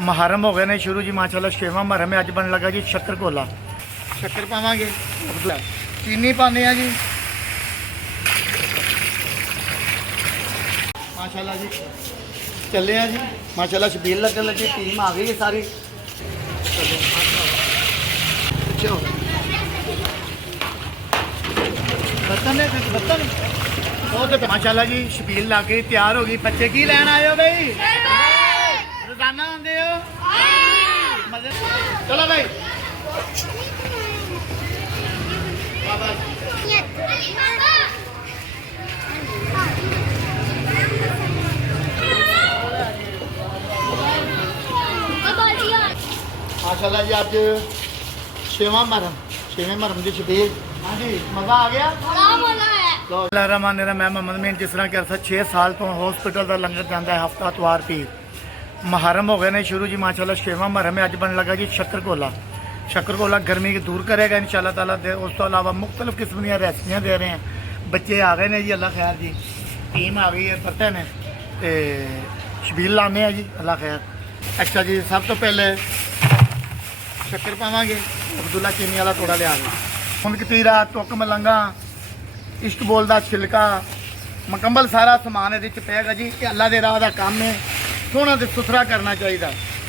मुहर्रम हो गए ने शुरू जी माशाल्लाह। 6वां मुहर्रम है। अज बन लगा जी शक्कर कोला। शक्कर पावांगे, चीनी पाने जी माशाल्लाह जी। चले जी माशाल्लाह। छबील लगन लगी, टीम आ गई है सारी। बर्तन है बर्तन माशाल्लाह जी। छबील लग गई, तैयार हो गई। बच्चे की लैन आए हो भाई? रोजाना आते हो? चलो भाई। माशाल्लाह जी अज 6वां मुहर्रम, 6वें मुहर्रम की छबील। हाँ जी मजा आ गया। मैं मोहम्मद मीन। जिस तरह कि 6 साल तो हॉस्पिटल का लंगर जाता है हफ्ता इतवार पीर। मुहर्रम हो गए ने शुरू जी माशाल्लाह। 6वां मुहर्रम है। अज बन लगा जी शक्कर कोला। शक्कर कोला गर्मी की दूर करेगा इंशाल्लाह ताला। उस तो अलावा मुख्तलिफ किस्म दी रेसिपियाँ दे रहे हैं। बच्चे आ गए ने जी, अल्लाह खैर जी। टीम आ गई है, बर्तन है तो छबील लाने जी, अल्लाह खैर। अच्छा जी सब तो पहले शक्कर पावांगे। अब्दुल्ला चीनी वाला थोड़ा लिया हुन कतीरा, तुक मलंगा, इश्क बोलदा छिलका, मुकम्मल सारा समान ये पेगा जी। ये अल्लाह के राह का काम है। सोहना तो सुथरा करना चाहिए।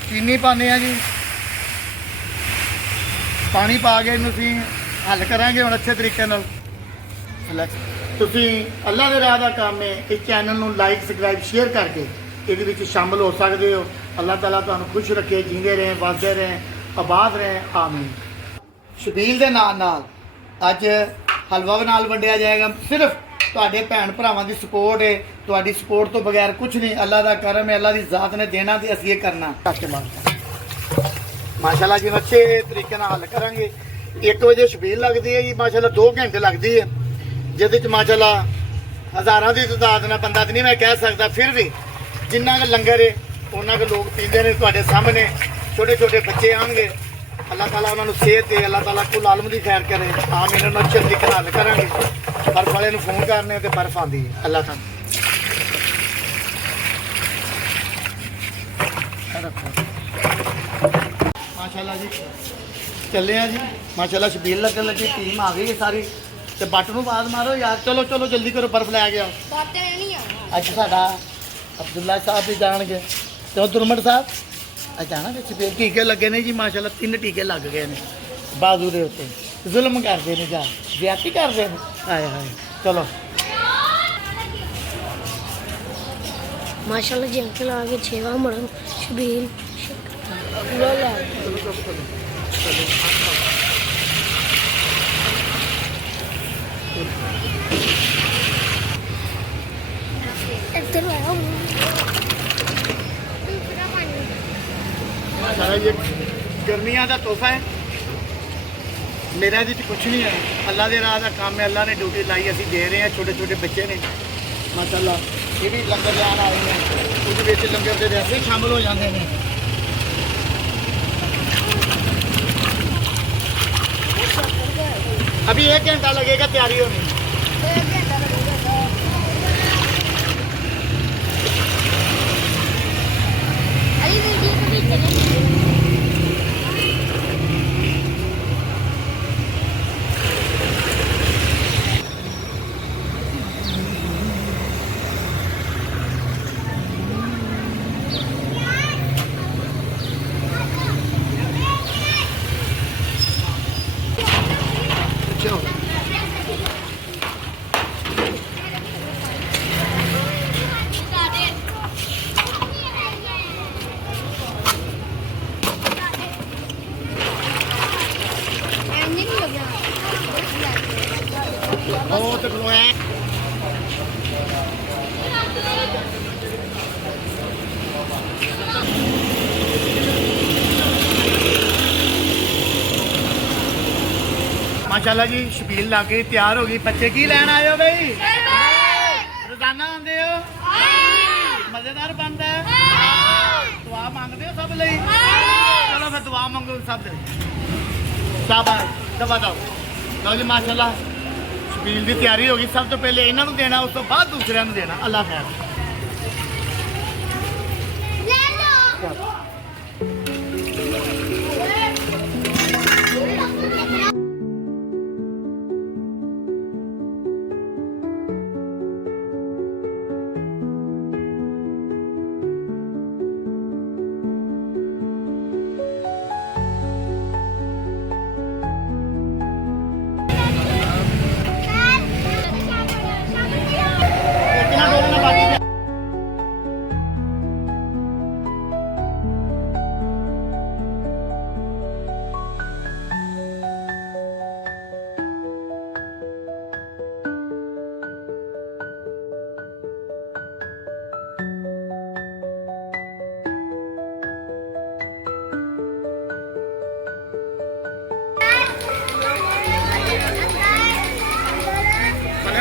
चीनी पाने जी, पानी पा के इनू हल करांगे हम अच्छे तरीके नाल। तुसीं अल्लाह के राह का काम है। इस चैनल में लाइक सबसक्राइब शेयर करके ये शामिल हो सकते हो। अल्लाह ताला तुहानूं खुश रखे, जींदे रहें, वसदे रहें, आबाद रहें, आमीन। छबील के नाल अज हलवा भी नाल वंडिया जाएगा। सिर्फ तुहाडे भैन भरावां दी सपोर्ट है। तुहाडी सपोर्ट तो बगैर कुछ नहीं। अल्लाह का करम है, अल्लाह की ज़ात ने देना तो असीं ये करना। माशाल्लाह जी अच्छे तरीके नाल हल करांगे। 1 बजे छबील लगती है जी माशाल्लाह। 2 घंटे लगती है जिहदे च माशाल्लाह हज़ारां की तादाद ना बंदा तो नहीं मैं कह सकता, फिर भी जिन्ना का लंगर है उन्ना के लोग पींदे ने। तुहाडे सामने छोटे छोटे बच्चे आएंगे। अल्लाह ताला उन्होंने सेहत दे, अल्लाह ताला कुल आलम की खैर करे। आम इन्होंने अच्छे तरीके हल करांगे। बर्फ वाले फोन करने तो बर्फ आती है। अल्लाह ताला माशाल्लाह जी। चले जी माशाल्लाह। छबील लगन लगी, टीम आ गई है सारी। तो बट नूं आवाज मारो यार। चलो चलो जल्दी करो, बर्फ लै गया। अज साडा अब्दुल्ला साहब भी जाणगे तो दुरमट साहब अज जाना। छबील टीके लगे ने जी माशाल्लाह। 3 टीके लग गए ने बाजू के उत्ते। जुल्म करते हैं जा, ज्यादती करते हैं। आए हाय चलो माशाल्लाह जी। अंकल आ गए 6वां मुहर्रम छबील ये गर्मियां का तोहफा है मेरा। ये कुछ नहीं है, अल्लाह के राह का काम है। अल्लाह ने ड्यूटी लाई, असीं दे रहे हैं। छोटे छोटे बच्चे ने माशाल्लाह ये भी लंगर लैन आए हैं। कुछ बिच लंगर के वैसे ही शामिल हो जाते हैं। अभी 1 घंटा लगेगा तैयारी होने। बहुत है माशाल्लाह जी। छबील लग गई, तैयार हो गई। बच्चे की लैन आए हो भाई? रोजाना आते हो? मजेदार बनता है। दुआ मांगते हो सब ਲਈ? चलो फिर दुआ मांगो सब। शाबाश दबा दो। लो जी माशाल्लाह छबील की तैयारी हो गई। सब तो पहले इन्हों देना, उस तो बाद दूसरे देना। अल्लाह खैर।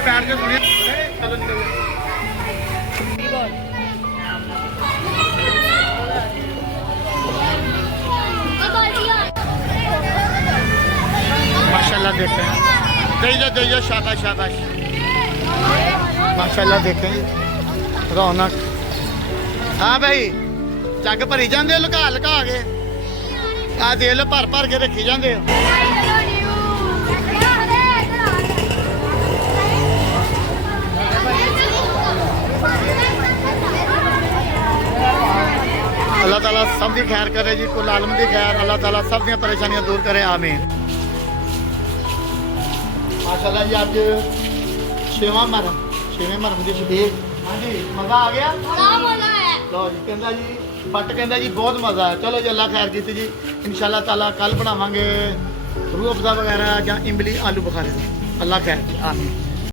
बैठ के सुनिए चलो निकल माशाल्लाह देखें दे जो शाबाश शाबाश माशाल्लाह देखें जी रौनक हाँ भाई जग भरी जाते लुका लुका के आ दे लो भर के रखी जाते हो अल्लाह ताला सब की खैर करे जी कुल आलम की खैर अल्लाह ताला सब दी परेशानियां दूर करे आमीन माशाल्लाह जी अज छेवां मरहम की शबील हाँ जी मजा आ गया लो जी कहता जी बट कहता जी बहुत मजा है चलो जी अल्लाह खैर कीती जी इंशाल्लाह ताला कल बनावांगे रूह अफ़ज़ा वगैरह या इमली आलू बुखारे अल्लाह खैर जी आमीन।